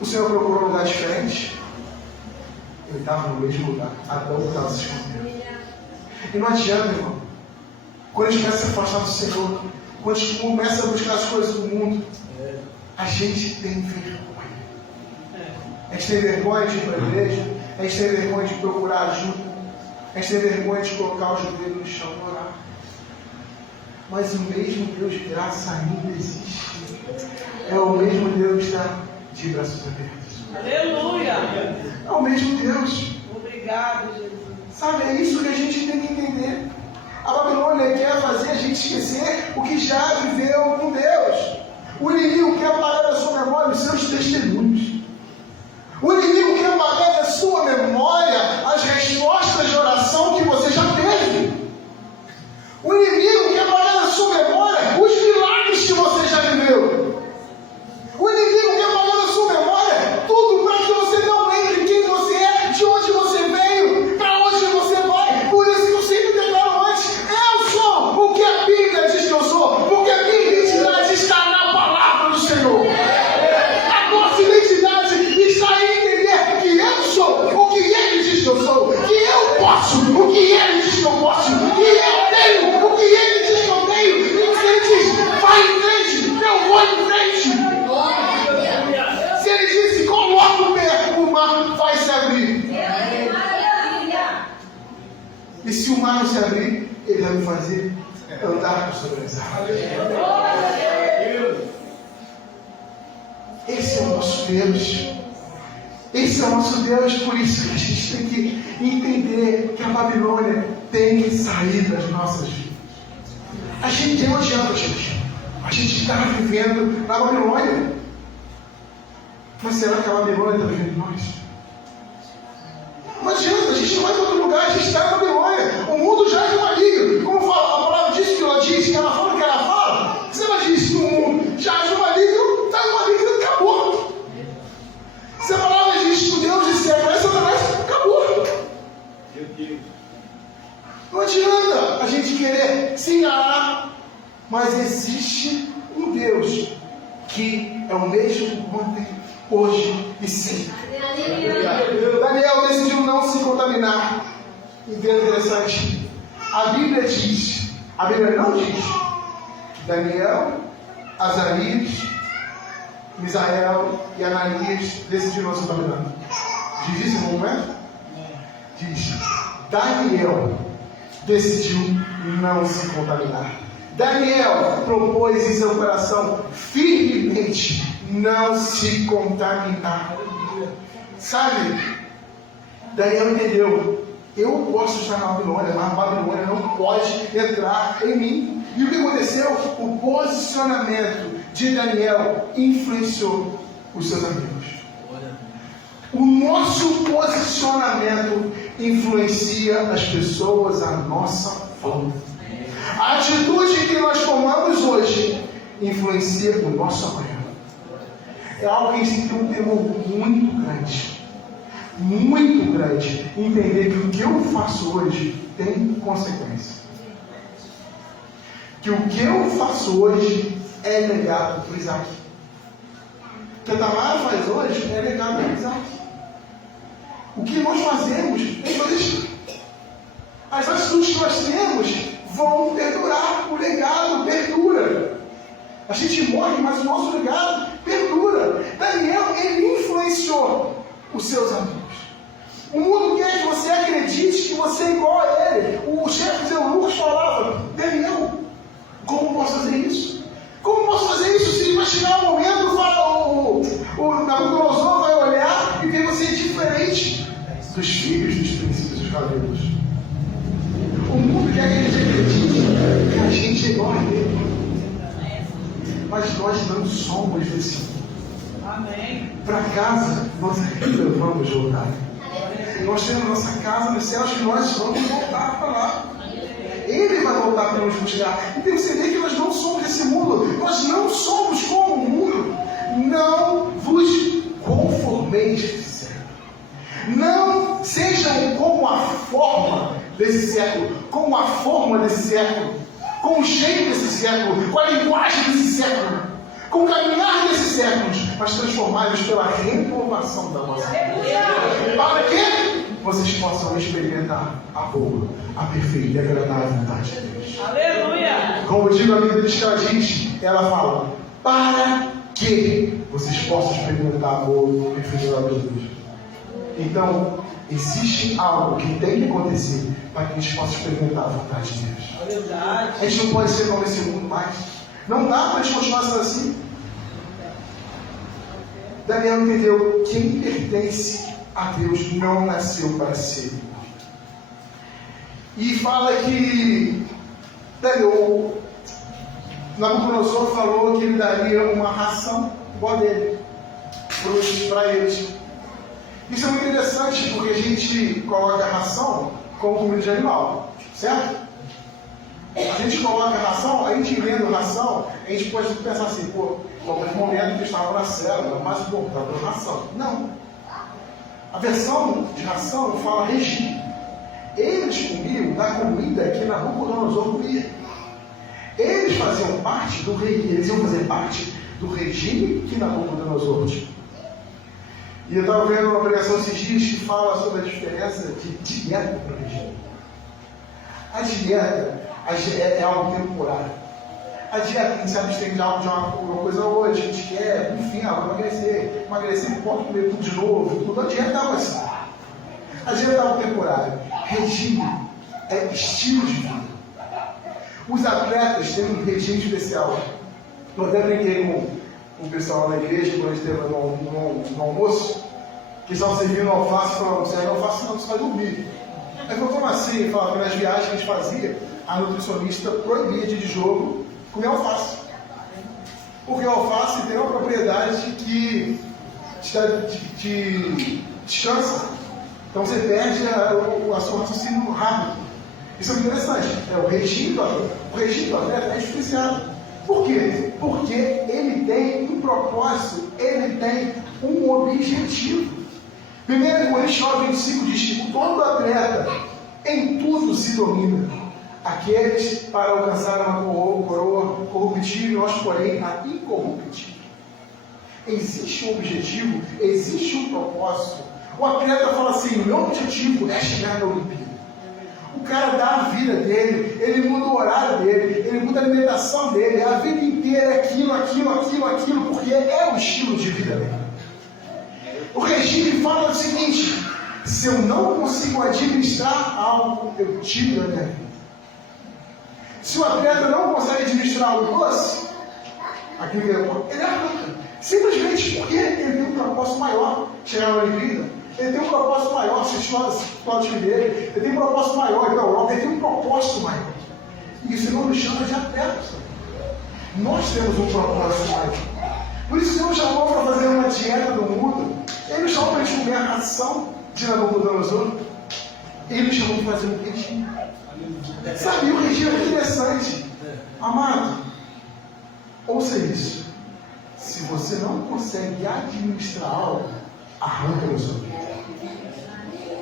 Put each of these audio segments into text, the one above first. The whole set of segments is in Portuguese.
O Senhor procurou um lugar diferente? Ele estava no mesmo lugar. Adão estava se escondendo. E não adianta, irmão. Quando a gente começa a se afastar do Senhor, quando a gente começa a buscar as coisas do mundo, a gente tem vergonha. A gente tem vergonha de ir para a igreja, a gente tem vergonha de procurar ajuda, a gente tem vergonha de colocar o joelho no chão e orar. Mas o mesmo Deus de graça ainda existe. É o mesmo Deus de braços abertos. Aleluia! É o mesmo Deus. Obrigado, Jesus. Sabe, é isso que a gente tem que entender. A Babilônia quer fazer a gente esquecer o que já viveu com Deus. O inimigo quer apagar da sua memória os seus testemunhos. O inimigo quer apagar da sua memória as respostas de oração que você já teve. O inimigo quer apagar da sua memória os milagres que você já viveu. O inimigo quer apagar da sua memória tudo para que você não lembre quem você é, de onde você veio, para onde você vai. Por isso que eu sempre declaro antes: eu sou o que a Bíblia diz que eu sou, porque a minha identidade está na palavra do Senhor. A nossa identidade está em entender que eu sou o que Ele diz que eu sou, que eu posso o que Ele diz que eu posso, que eu tenho o que Ele diz que eu tenho. E se Ele diz, vai em frente, eu vou em frente. Se Ele disse, coloca o pé, o mar vai se abrir. E se o mar não se abrir, Ele vai me fazer andar sobre as águas. Esse é o nosso Deus. Esse é o nosso Deus. Por isso que a gente tem que entender que a Babilônia tem que sair das nossas vidas. A gente não adianta, gente. A gente está vivendo na Babilônia. Mas será que a Babilônia está vivendo em nós? Não adianta, a gente não vai para outro lugar, a gente está na Babilônia. O mundo já é maligno. Como fala, a palavra diz que ela diz, que ela fala que ela fala. Se ela diz que o mundo já é maligno, está no maligno e acabou. Se a palavra diz que o Deus de céu é Satanás, acabou. Meu Deus. Não adianta a gente querer se enganar, mas existe um Deus que é o mesmo ontem, hoje e sempre. Daniel decidiu não se contaminar. E bem interessante, a Bíblia diz, a Bíblia não diz, Daniel, Azarias, Misael e Ananias decidiram não se contaminar. Diz isso no momento? Diz, Daniel decidiu não se contaminar. Daniel propôs em seu coração firmemente não se contaminar. Sabe? Daniel entendeu. Eu posso estar na Babilônia, mas a Babilônia não pode entrar em mim. E o que aconteceu? O posicionamento de Daniel influenciou os seus amigos. O nosso posicionamento influencia as pessoas à nossa volta. A atitude que nós tomamos hoje influencia o nosso amanhã. É algo que a gente tem que ter um temor muito grande. Muito grande. Entender que o que eu faço hoje tem consequência. Que o que eu faço hoje é legado por Isaac. O que a Tamara faz hoje é legado por Isaac. O que nós fazemos é fazer. As atitudes que nós temos vão perdurar. O legado perdura. A gente morre, mas o nosso legado perdura. Daniel, ele influenciou os seus amigos. O mundo quer que você acredite que você é igual a ele. O chefe de eunucos falava: Daniel, como posso fazer isso? Como posso fazer isso se vai chegar um momento, o Nabucodonosor vai olhar e ver você diferente dos filhos dos príncipes dos cabelos. O mundo quer que a gente acredite que a gente é igual a ele. Mas nós não somos desse mundo. Amém. Para casa nós ainda vamos voltar. Nós temos nossa casa nos céus que nós vamos voltar para lá. Ele vai voltar para nos buscar. E tem que entender que nós não somos desse mundo. Nós não somos como o mundo. Não vos conformeis desse século. Não sejam como a forma desse século. Como a forma desse século. Com o jeito desse século. Com a linguagem desse século. Com o caminhar desses séculos. mas transformai-vos pela renovação da vossa mente. Para que vocês possam experimentar a boa, a perfeita e agradável vontade de Deus. Aleluia! Como digo, a Bíblia diz que ela diz, ela fala, para que vocês possam experimentar a boa, a perfeita e agradável de Deus. Então, existe algo que tem que acontecer para que a gente possa experimentar a vontade de Deus. Verdade. A gente não pode ser como esse mundo mais. Não dá para a gente continuar sendo assim. Daniel entendeu: quem pertence a Deus não nasceu para ser. E fala que Daniel, Nabucodonosor falou que ele daria uma ração igual dele para eles. Isso é muito interessante porque a gente coloca a ração como comida de animal, certo? A gente coloca a ração, a gente lendo ração, a gente pode pensar assim, pô, no momento que eu estava na célula, mas bom, estava dando ração. Não. A versão de ração fala regime. Eles comiam da comida que Nabucodonosor comia. Eles faziam parte do regime, eles iam fazer parte do regime que Nabucodonosor tinha. E eu estava vendo uma pregação esses dias que fala sobre a diferença de dieta para regime. A dieta é algo temporário. A dieta tem que se abster de algo de uma coisa hoje, a gente quer, enfim, emagrecer, não pode comer tudo de novo, tudo. A dieta é algo assim. A dieta é algo temporário. Regime é estilo de vida. Os atletas têm um regime especial. Eu até brinquei com o pessoal na igreja, quando a gente teve no almoço, que estavam servindo alface, falando: você não alface, não, você vai dormir. Aí falou: como assim? Ele falava que nas viagens que a gente fazia, a nutricionista proibia de jogo comer alface. Porque o alface tem uma propriedade que te descansa. Então você perde a sua raciocínio rápido. Isso é muito interessante. É o regime do atleta. O regime do atleta é diferenciado. Por quê? Porque ele tem um propósito, ele tem um objetivo. 1 Coríntios 9:25 diz que todo atleta em tudo se domina. Aqueles para alcançar uma coroa corruptível, nós, porém, a incorruptível. Existe um objetivo, existe um propósito. O atleta fala assim: meu objetivo é chegar na Olimpíada. O cara dá a vida dele, ele muda o horário dele, ele muda a alimentação dele, a vida inteira é aquilo, porque é o estilo de vida dele. O regime fala o seguinte: se eu não consigo administrar algo, eu tiro da minha vida. Se o atleta não consegue administrar o doce, aquilo que ele arranca. Simplesmente porque ele tem um propósito maior, chegar na Olimpíada. Ele tem um propósito maior, se o time dele. Ele tem um propósito maior, na Europa, ele tem um propósito maior. E isso não nos chama de atletas. Nós temos um propósito maior. Por isso, o Senhor chamou para fazer uma dieta do mundo. Ele nos chamou para a gente comer a ração de Nabucodonosor. Ele nos chamou para fazer um regime. Sabe, o regime é interessante. Amado, ouça isso. Se você não consegue administrar algo, arranca da sua vida.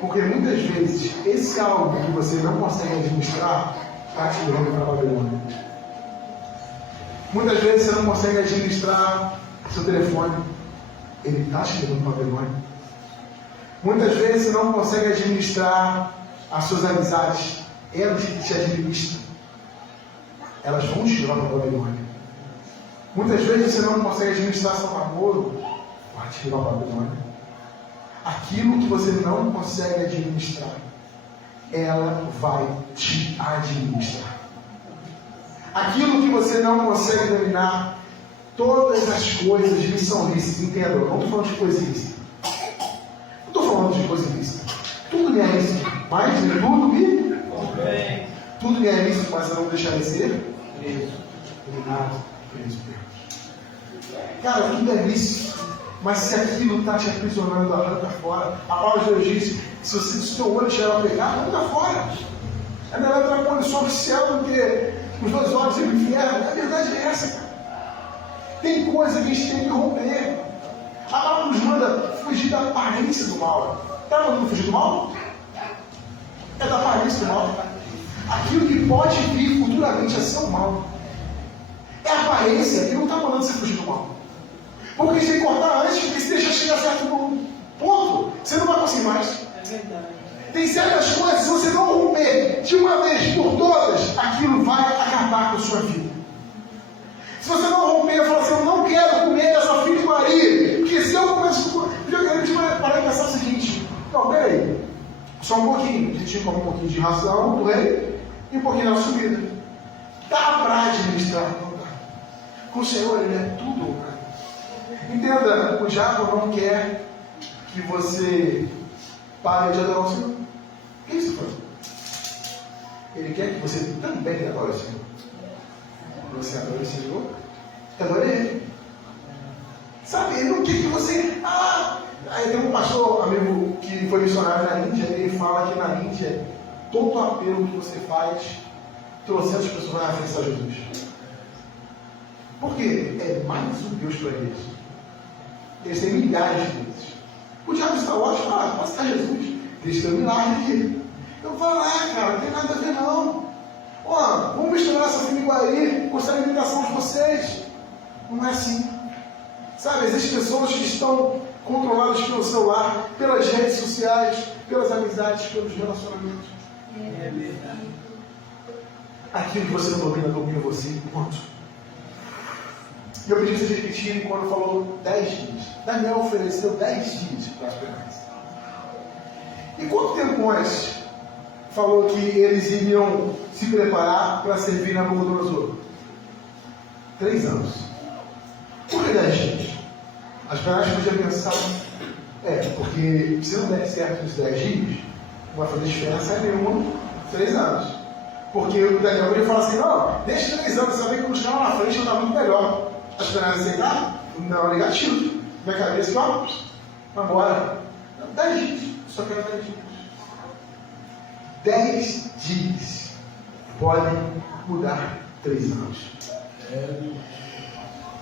Porque muitas vezes, esse algo que você não consegue administrar está te levando para a Babilônia. Muitas vezes você não consegue administrar seu telefone, ele está te levando para a Babilônia. Muitas vezes você não consegue administrar as suas amizades, elas que te administram, elas vão te levar para a Babilônia. Muitas vezes você não consegue administrar seu namoro, vai te levar para a Babilônia. Aquilo que você não consegue administrar, ela vai te administrar. Aquilo que você não consegue dominar, todas as coisas lhe são lícitas. Entenda, eu não estou falando de coisa ilícita. Não estou falando de coisa ilícita. Tudo me é lícito, mas tudo me é lícito, mas eu não deixarei de ser preso, dominado, preso. Cara, tudo é lícito. Mas se aquilo está te aprisionando, arranca fora. A palavra de Deus diz: se o seu olho chegar a pegar, arranca fora. É melhor entrar com o olho sobre o céu do que os dois olhos e o inferno. A verdade é essa, cara. Tem coisa que a gente tem que romper. A palavra nos manda fugir da aparência do mal. Está mandando fugir do mal? É da aparência do mal. Aquilo que pode vir futuramente a ser o mal. É a aparência que não está mandando você fugir do mal. Porque a gente tem que cortar antes, porque se deixar chegar a certo ponto, você não vai conseguir mais. É verdade. Tem certas coisas, se você não romper de uma vez por todas, aquilo vai acabar com a sua vida. Se você não romper e falar assim, eu não quero comer dessa filha de Maria, porque se eu começo a gente vai parar e pensar o seguinte, não, peraí, só um pouquinho, a gente come um pouquinho de ração do rei e um pouquinho da nossa comida. Dá para administrar, não dá. Com o Senhor, Ele é tudo. Entenda, o diabo não quer que você pare de adorar o Senhor. O que é isso, Pai? Ele quer que você também adore o Senhor. Você adora o Senhor, adora Ele. Sabe, Ele não quer que você... Aí tem um pastor amigo que foi missionário na Índia, ele fala que na Índia, todo apelo que você faz, 300 pessoas vão acessar Jesus. Por quê? É mais um Deus para eles. Eles têm milhares de deuses. O diabo está lá e fala, pode estar Jesus. Deixa eu milagre aqui. Eu falo, cara, não tem nada a ver não. Ó, vamos misturar essa filha aí com essa alimentação de vocês. Não é assim. Sabe, existem pessoas que estão controladas pelo celular, pelas redes sociais, pelas amizades, pelos relacionamentos. É verdade. Aquilo que você não domina você. Ponto. E eu pedi que vocês repetirem quando falou 10 dias. Daniel ofereceu 10 dias para a esperança. E quanto tempo antes falou que eles iriam se preparar para servir Nabucodonosor? 3 anos. Por que 10 dias? As pessoas podiam pensar, porque se não der certo nos 10 dias, não vai fazer diferença nenhuma 3 anos. Porque o Daniel podia falar assim, não, deixa 3 anos, você vai ver que os caras lá na frente vão estar muito melhor. As pessoas aceitaram? Não, negativo. Minha cabeça, ó, vai embora. 10 dias, só quero 10 dias. 10 dias podem mudar 3 anos.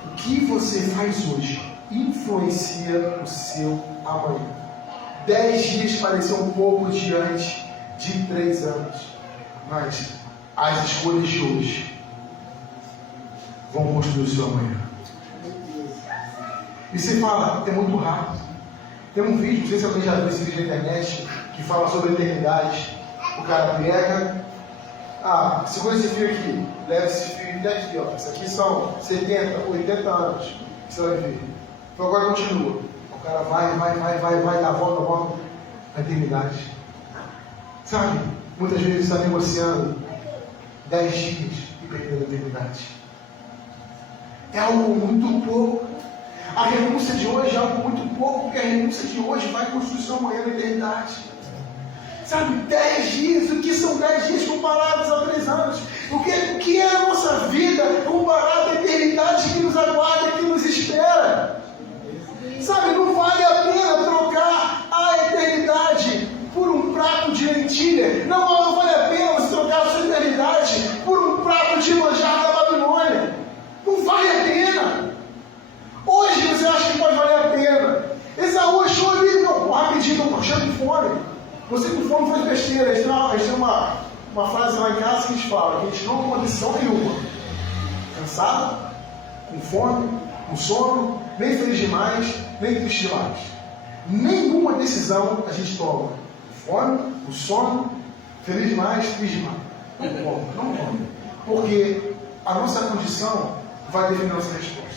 O que você faz hoje influencia o seu amanhã. 10 dias pareceu um pouco diante de 3 anos, mas as escolhas de hoje vão construir o seu amanhã. E você fala, é muito rápido. Tem um vídeo, não sei se alguém já viu esse vídeo na internet, que fala sobre a eternidade. O cara pega, segura esse fio aqui, leva esse fio em 10 dias. Isso aqui são 70, 80 anos que você vai ver. Então agora continua. O cara vai, dá volta, a eternidade. Sabe, muitas vezes está negociando 10 dias e perdendo a eternidade. É algo muito pouco. A renúncia de hoje é algo muito pouco, porque a renúncia de hoje vai construir seu amanhã na eternidade. Sabe, 10 dias, o que são 10 dias comparados a 3 anos? O que é a nossa vida comparada à eternidade que nos aguarda, que nos espera? Sabe, não vale a pena trocar a eternidade por um prato de lentilha. Não vale a pena você trocar a sua eternidade por um prato de manjar da Babilônia. Não vale a pena. Hoje você acha que pode valer a pena. Esaú achou ali, rapidinho, estou cheio de fome. Você com fome faz besteira. A gente tem uma frase lá em casa que a gente fala, que a gente não toma decisão nenhuma. Cansado, com fome, com sono, nem feliz demais, nem triste demais. Nenhuma decisão a gente toma. Com fome, com sono, feliz demais, triste demais. Não toma. Porque a nossa condição vai definir a nossa resposta.